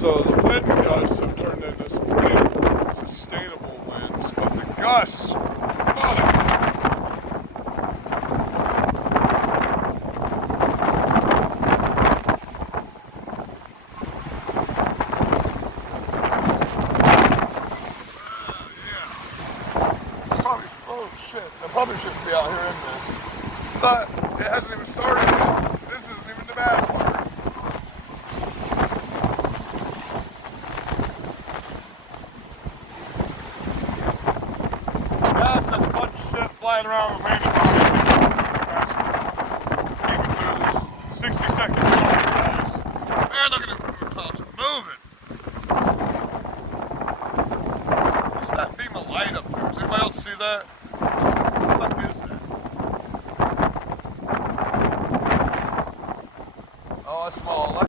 So the wind gusts have turned into some pretty sustainable winds, but the gusts, oh. I probably shouldn't be out here in this, but it hasn't even started yet. This isn't even the bad part. Yeah, so there's a bunch of shit flying around